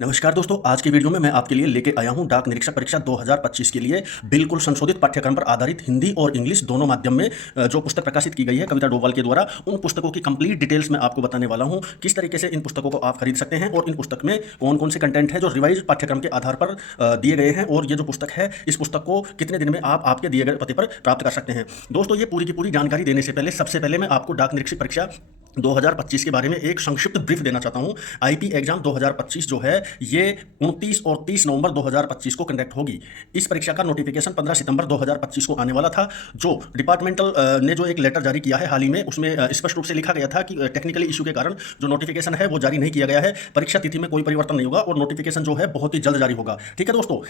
नमस्कार दोस्तों, आज की वीडियो में मैं आपके लिए लेके आया हूं डाक निरीक्षक परीक्षा 2025 के लिए बिल्कुल संशोधित पाठ्यक्रम पर आधारित हिंदी और इंग्लिश दोनों माध्यम में जो पुस्तक प्रकाशित की गई है कविता डोभाल के द्वारा। उन पुस्तकों की कंप्लीट डिटेल्स मैं आपको बताने वाला हूं, किस तरीके से इन पुस्तकों को आप खरीद सकते हैं और इन पुस्तक में कौन कौन से कंटेंट है जो रिवाइज पाठ्यक्रम के आधार पर दिए गए हैं, और ये जो पुस्तक है इस पुस्तक को कितने दिन में आप आपके दिए गए पते पर प्राप्त कर सकते हैं। दोस्तों, ये पूरी की पूरी जानकारी देने से पहले सबसे पहले मैं आपको डाक निरीक्षक परीक्षा 2025 के बारे में एक संक्षिप्त ब्रीफ देना चाहता हूं। आईपी एग्जाम 2025 जो है ये 29 और 30 नवंबर 2025 को कंडक्ट होगी। इस परीक्षा का नोटिफिकेशन 15 सितंबर 2025 को आने वाला था। जो डिपार्टमेंटल ने जो एक लेटर जारी किया है हाल ही में, उसमें स्पष्ट रूप से लिखा गया था कि टेक्निकली इशू के कारण जो नोटिफिकेशन है वो जारी नहीं किया गया है। परीक्षा तिथि में कोई परिवर्तन नहीं होगा और नोटिफिकेशन जो है बहुत ही जल्द जारी होगा। ठीक है दोस्तों,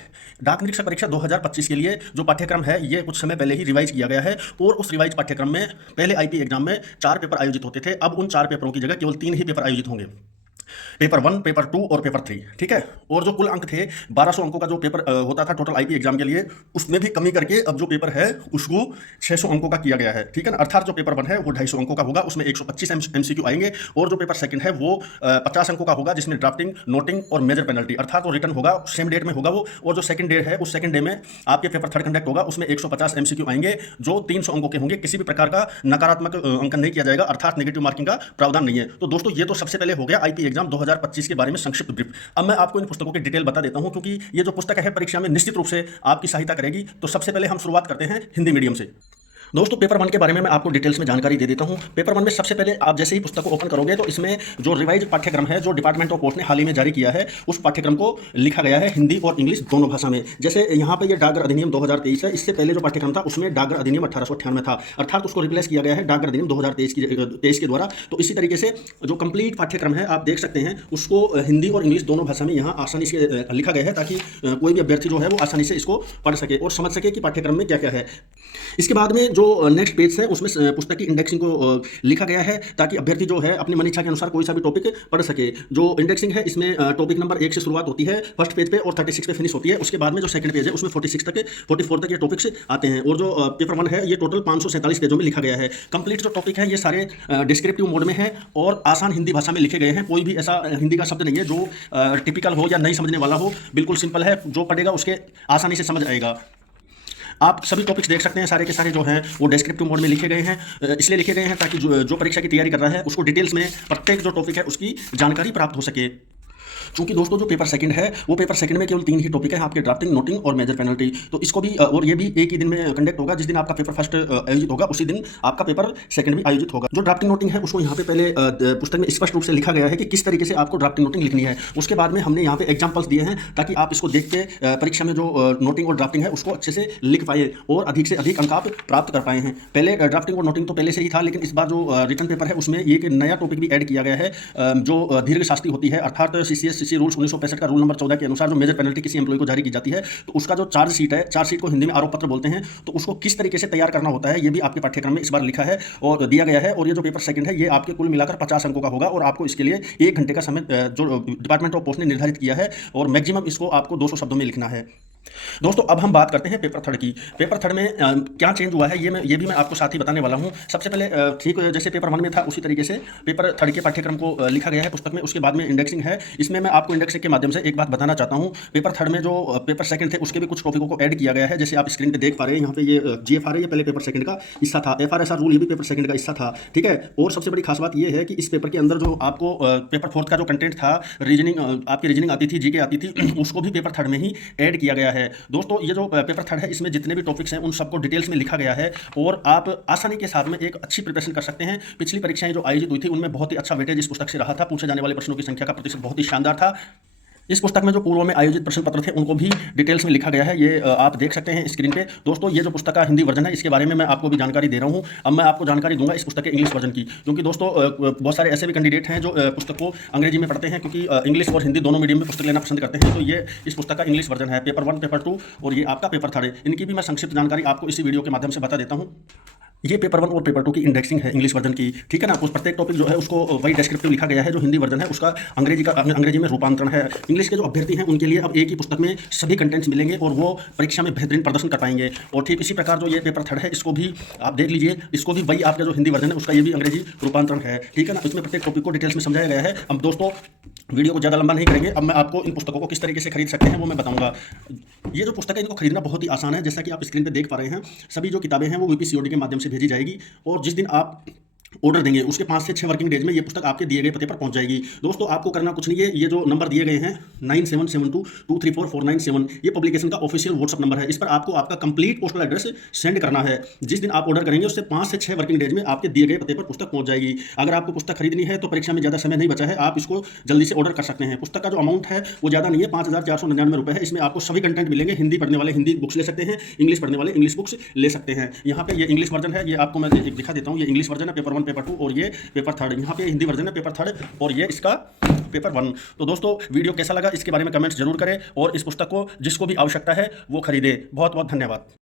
डाक निरीक्षक परीक्षा 2025 के लिए जो पाठ्यक्रम है ये कुछ समय पहले ही रिवाइज किया गया है, और उस रिवाइज पाठ्यक्रम में पहले आईपी एग्जाम में 4 पेपर आयोजित होते थे। अब उन 4 पेपरों की जगह केवल 3 ही पेपर आयोजित होंगे, पेपर 1, पेपर 2 और पेपर 3। ठीक है, और जो कुल अंक थे 1200 अंकों का जो पेपर होता था टोटल आईपी एग्जाम के लिए, उसमें भी कमी करके अब जो पेपर है उसको 600 अंकों का किया गया है। ठीक है ना, अर्थात जो पेपर 1 है वो 250 अंकों का होगा, उसमें 125 एमसीक्यू आएंगे, और जो पेपर 2 है वो 50 अंकों का होगा, जिसमें ड्राफ्टिंग, नोटिंग और मेजर पेनल्टी, अर्थात वो रिटर्न होगा, सेम डेट में होगा वो। और जो सेकंड डे है उस सेकंड डे में आपके पेपर 3 कंडक्ट होगा, उसमें 150 एमसीक्यू आएंगे जो 300 अंकों के होंगे। किसी भी प्रकार का नकारात्मक अंकन नहीं किया जाएगा, अर्थात नेगेटिव मार्किंग का प्रावधान नहीं है। तो दोस्तों, ये तो सबसे पहले हो गया आईपी एग्जाम 2025 के बारे में संक्षिप्त ब्रीफ। अब मैं आपको इन पुस्तकों की डिटेल बता देता हूं, क्योंकि ये जो पुस्तक है परीक्षा में निश्चित रूप से आपकी सहायता करेगी। तो सबसे पहले हम शुरुआत करते हैं हिंदी मीडियम से। दोस्तों, पेपर 1 के बारे में मैं आपको डिटेल्स में जानकारी दे देता हूं। पेपर 1 में सबसे पहले आप जैसे ही पुस्तक को ओपन करोगे तो इसमें जो रिवाइज पाठ्यक्रम है जो डिपार्टमेंट ऑफ पोस्ट ने हाल ही में जारी किया है, उस पाठ्यक्रम को लिखा गया है हिंदी और इंग्लिश दोनों भाषा में। जैसे यहाँ पे ये डाकघर अधिनियम 2023 है, इससे पहले जो पाठ्यक्रम था उसमें डाकघर अधिनियम 1898 था, अर्थात उसको रिप्लेस किया गया है डाकघर अधिनियम 2023 के द्वारा। तो इसी तरीके से जो कंप्लीट पाठ्यक्रम है आप देख सकते हैं, उसको हिंदी और इंग्लिश दोनों भाषा में यहाँ आसानी से लिखा गया है, ताकि कोई भी अभ्यर्थी जो है वो आसानी से इसको पढ़ सके और समझ सके कि पाठ्यक्रम में क्या क्या है। इसके बाद में जो नेक्स्ट पेज है उसमें पुस्तक की इंडेक्सिंग को लिखा गया है, ताकि अभ्यर्थी जो है अपनी मन इच्छा के अनुसार कोई सा भी टॉपिक पढ़ सके। जो इंडेक्सिंग है इसमें टॉपिक नंबर 1 से शुरुआत होती है फर्स्ट पेज पे और 36 पे फिनिश होती है। उसके बाद में जो सेकंड पेज है उसमें 44 तक ये टॉपिक्स आते हैं, और जो पेपर 1 है ये टोटल 547 पेजों में लिखा गया है। कंप्लीट जो टॉपिक है ये सारे डिस्क्रिप्टिव मोड में है और आसान हिंदी भाषा में लिखे गए हैं। कोई भी ऐसा हिंदी का शब्द नहीं है जो टिपिकल हो या नहीं समझने वाला हो, बिल्कुल सिंपल है, जो पढ़ेगा उसके आसानी से समझ आएगा। आप सभी टॉपिक्स देख सकते हैं, सारे के सारे जो हैं वो डिस्क्रिप्टिव मोड में लिखे गए हैं। इसलिए लिखे गए हैं ताकि जो परीक्षा की तैयारी कर रहा है उसको डिटेल्स में प्रत्येक जो टॉपिक है उसकी जानकारी प्राप्त हो सके। चूंकि दोस्तों जो पेपर 2 है वो पेपर 2 में केवल 3 ही टॉपिक है आपके, ड्राफ्टिंग, नोटिंग और मेजर पेनल्टी। तो इसको भी और ये भी एक ही दिन में कंडक्ट होगा। जिस दिन आपका पेपर 1 आयोजित होगा उसी दिन आपका पेपर 2 भी आयोजित होगा। जो ड्राफ्टिंग नोटिंग है उसको यहाँ पे पहले पुस्तक में स्पष्ट रूप से लिखा गया है कि किस तरीके से आपको ड्राफ्टिंग नोटिंग लिखनी है। उसके बाद में हमने यहाँ पे एग्जाम्पल्स दिए हैं ताकि आप इसको देख के परीक्षा में जो नोटिंग और ड्राफ्टिंग है उसको अच्छे से लिख पाए और अधिक से अधिक अंक आप प्राप्त कर पाए हैं। पहले ड्राफ्टिंग और नोटिंग तो पहले से ही था, लेकिन इस बार जो रिटर्न पेपर है उसमें एक नया टॉपिक भी ऐड किया गया है, जो दीर्घ शास्त्री होती है, अर्थात सीसीएस रूल्स 1965 का रूल नंबर 14 के अनुसार जो मेजर पेनल्टी किसी एम्प्लॉय को जारी की जाती है, तो उसका जो चार्ज शीट है, चार्ज शीट को हिंदी में आरोप पत्र बोलते हैं, तो उसको किस तरीके से तैयार करना होता है ये भी आपके पाठ्यक्रम में इस बार लिखा है और दिया गया है। और ये जो पेपर 2 है ये आपके कुल मिलाकर 50 अंकों का होगा, और आपको इसके लिए 1 घंटे का समय जो डिपार्टमेंट ऑफ पोस्ट ने निर्धारित किया है, और मैक्सिमम इसको आपको 200 शब्दों में लिखना है। दोस्तों, अब हम बात करते हैं पेपर 3 की। पेपर 3 में क्या चेंज हुआ है ये भी मैं आपको साथ ही बताने वाला हूं। सबसे पहले ठीक जैसे पेपर 1 में था उसी तरीके से पेपर 3 के पाठ्यक्रम को लिखा गया है पुस्तक में। उसके बाद में इंडेक्सिंग है, इसमें मैं आपको इंडेक्सिंग के माध्यम से एक बात बताना चाहता हूं। पेपर 3 में जो पेपर 2 थे उसके भी कुछ टॉपिकों को ऐड किया गया है, जैसे आप स्क्रीन पर देख पा रहे हैं। यहाँ पे ये GFR है, ये पहले पेपर 2 का हिस्सा था। FRSR रूल ये भी पेपर 2 का हिस्सा था। ठीक है, और सबसे बड़ी खास बात ये है कि इस पेपर के अंदर जो आपको पेपर 4 का जो कंटेंट था, रीजनिंग, आपकी रीजनिंग आती थी, जीके आती थी, उसको भी पेपर 3 में ही ऐड किया गया है। दोस्तों, ये जो पेपर 3 है इसमें जितने भी टॉपिक्स हैं उन सबको डिटेल्स में लिखा गया है, और आप आसानी के साथ में एक अच्छी प्रिपरेशन कर सकते हैं। पिछली परीक्षाएं जो आयोजित हुई थी उनमें बहुत ही अच्छा वेटेज इस पुस्तक से रहा था। पूछे जाने वाले प्रश्नों की संख्या का प्रतिशत बहुत ही शानदार था। इस पुस्तक में जो पूर्व में आयोजित प्रश्न पत्र थे उनको भी डिटेल्स में लिखा गया है, ये आप देख सकते हैं स्क्रीन पे। दोस्तों, ये जो पुस्तक का हिंदी वर्जन है इसके बारे में मैं आपको भी जानकारी दे रहा हूँ। अब मैं आपको जानकारी दूंगा इस पुस्तक के इंग्लिश वर्जन की, क्योंकि दोस्तों बहुत सारे ऐसे भी कैंडिडेट हैं जो पुस्तक को अंग्रेजी में पढ़ते हैं, क्योंकि इंग्लिश और हिंदी दोनों मीडियम में पुस्तक लेना पसंद करते हैं। तो ये इस पुस्तक का इंग्लिश वर्जन है, पेपर 1, पेपर 2 और ये आपका पेपर 3। इनकी भी मैं संक्षिप्त जानकारी आपको इसी वीडियो के माध्यम से बता देता हूँ। ये पेपर 1 और पेपर 2 की इंडेक्सिंग है इंग्लिश वर्जन की, ठीक है ना। कुछ प्रत्येक टॉपिक जो है उसको वही डिस्क्रिप्टिव लिखा गया है। जो हिंदी वर्जन है उसका अंग्रेजी में रूपांतरण है। इंग्लिश के जो अभ्यर्थी हैं उनके लिए अब एक ही पुस्तक में सभी कंटेंट्स मिलेंगे और वो परीक्षा में बेहतरीन प्रदर्शन कर पाएंगे। और ठीक इसी प्रकार जो ये पेपर 3 है इसको भी आप देख लीजिए, इसको भी वही आपका जो हिंदी वर्जन है उसका ये भी अंग्रेजी रूपांतरण है, ठीक है ना। इसमें प्रत्येक टॉपिक को डिटेल्स में समझाया गया है। अब दोस्तों वीडियो को ज़्यादा लंबा नहीं करेंगे, अब मैं आपको इन पुस्तकों को किस तरीके से खरीद सकते हैं वो मैं बताऊंगा। ये जो पुस्तक है इनको खरीदना बहुत ही आसान है। जैसा कि आप स्क्रीन पे देख पा रहे हैं, सभी जो किताबें हैं वो VPCOD के माध्यम से भेजी जाएगी और जिस दिन आप ऑर्डर देंगे उसके 5 से 6 वर्किंग डेज में ये पुस्तक आपके दिए गए पते पर पहुंच जाएगी। दोस्तों आपको करना कुछ नहीं है, ये जो नंबर दिए गए हैं 9772234497 ये पब्लिकेशन का ऑफिशियल व्हाट्सअप नंबर है। इस पर आपको आपका कंप्लीट पोस्टल एड्रेस सेंड करना है। जिस दिन आप ऑर्डर करेंगे उससे 5 से 6 वर्किंग डेज में आपके दिए गए पते पर पुस्तक पहुंच जाएगी। अगर आपको पुस्तक खरीदनी है तो परीक्षा में ज़्यादा समय नहीं बचा है, आप इसको जल्दी से ऑर्डर कर सकते हैं। पुस्तक का जो अमाउंट है वो ज़्यादा नहीं है, 5499 रुपये है। इसमें आपको सभी कंटेंट मिलेंगे। हिंदी पढ़ने वाले हिंदी बुक्स ले सकते हैं, इंग्लिश पढ़ने वाले इंग्लिश बुक्स ले सकते हैं। यहाँ पे ये इंग्लिश वर्जन है, ये आपको मैं दिखा देता हूँ। ये इंग्लिश वर्जन है पेपर 1 पेपर 2 और ये पेपर 3। यहाँ पे हिंदी वर्जन है पेपर 3 और ये इसका पेपर 1। तो दोस्तों वीडियो कैसा लगा इसके बारे में कमेंट्स जरूर करें और इस पुस्तक को जिसको भी आवश्यकता है वो खरीदे। बहुत बहुत धन्यवाद।